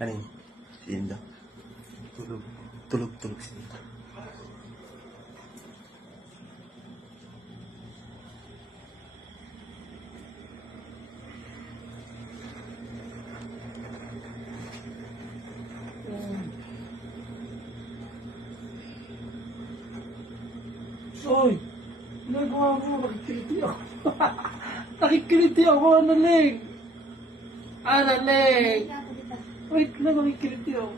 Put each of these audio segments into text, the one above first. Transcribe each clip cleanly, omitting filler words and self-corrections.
Ano yun? Si Inda. Tulog. Tulog si Inda. Oy! Nagawa mo, nakikiliti ako. Nakikiliti ako, Analing! Analing! Wait lang, nakikiliti ako.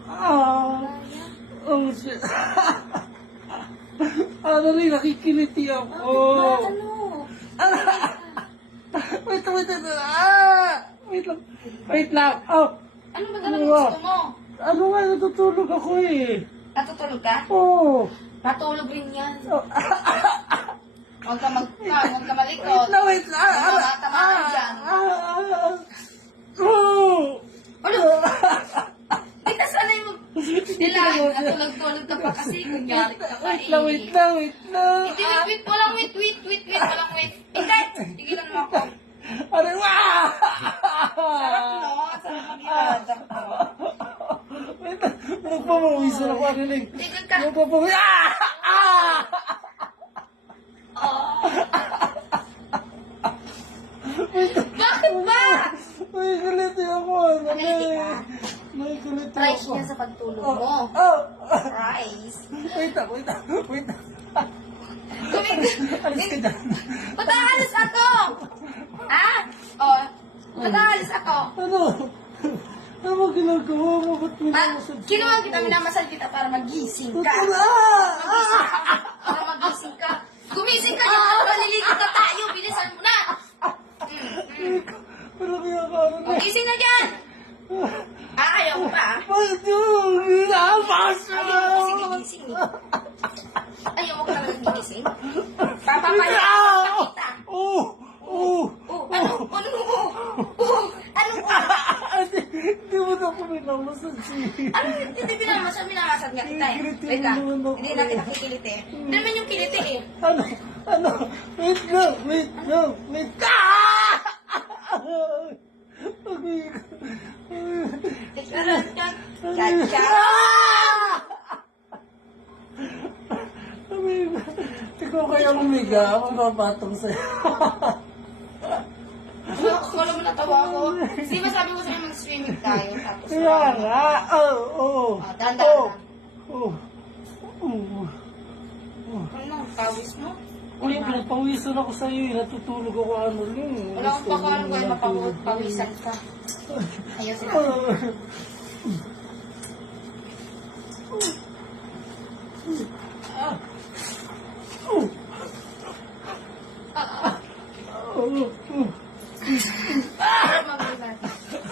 Oh, shit. Analing, nakikiliti ako. Wait lang. Wait lang. Oh! Ano ba talaga gusto mo? Ano nga, natutulog ako eh. Natutulog ka? Oo. Natulog rin yan. Oh. Huwag ka malikot. Wait lang. Huwag ka matamaan dyan. Oh! Ano? Kita sana yung dilaan. Natulog-tulog ka pa kasi. Kunyari ka pa eh. Wait lang. Hindi, wait. Walang wait. Walang wait. Hindi! Tigilan mo ako. Ano? Sarap no? Sarap mag-iadap no? Wait lang. Magpapawisan ako, Analing. Tigil ka. Magpapawisan. Bakit ba? Nakikiliti ako, Nakikiliti ka? Nakikiliti Price ako. niya sa pagtulog mo. Price. Wait lang. Alis ka dyan. Ba't aalis ako? Ha? O, ba't aalis ako? Ano? Ano ba ginagawa mo? Ba't minamasad ka? Kinuha kita, minamasal kita para magising ka. Para magising ka. Gumising ka dyan, maliligid na tayo. Bilisan mo na. Wala kaya ka, ano? Magising na dyan. Ayaw mo pa. Bakit yun? Ginabasa! Ayaw mo kasi gigising eh. Ayaw mo ka talaga gigising. Papapalit kita. Ano? Hindi mo na ako minamasad siya. Ano? Hindi minamasad nga kita eh. Wait lang. Hindi na kita kikilit eh. Hindi naman yung kiliti eh. Ano? Wait lang. Ikaw kaya umiga, ako mapatong sa'yo. Wala mo natawa ko. Di ba sabi ko sa'yo mag-swimming tayo? Tapos Kaya nga, dahan-dahan Oh. Ano? Tawis mo? Uy, pinagpawisan ako sa'yo eh. Natutulog ako ano lang. Wala akong pakalan ko yung mapagpawisan ka. Ayaw sila.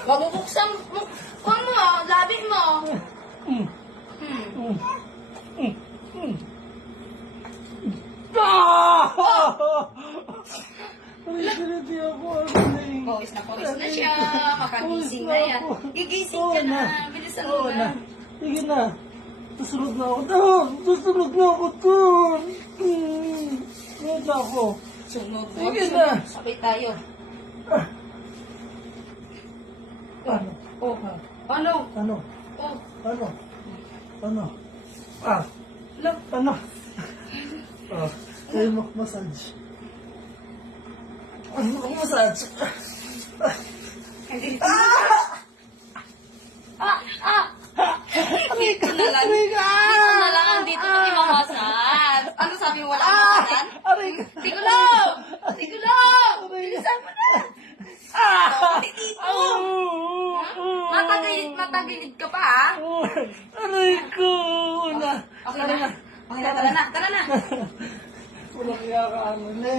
Mabubuksan mo. Kung mo, labi mo. Hindi ako ano eh. Pawis na siya. Makagising na yan. Gigising ka na. Bilisan mo na. Sige na. Susunod na ako dun. Sunod na ako. Sunod. Sige na. Sabay tayo. Ano? Oh. Ano? Ano? Oh. Ano? Ano? Look. Ano? Tayo massage. Massage. Dito na lang. Dito na imamasad. Ano sabi mo, wala akong makasan? Tigulong! Bilisan mo na! Dito! Matagilid ka pa, ha? Aray ko! Okay na. Tara na. Wala kaya ka ano na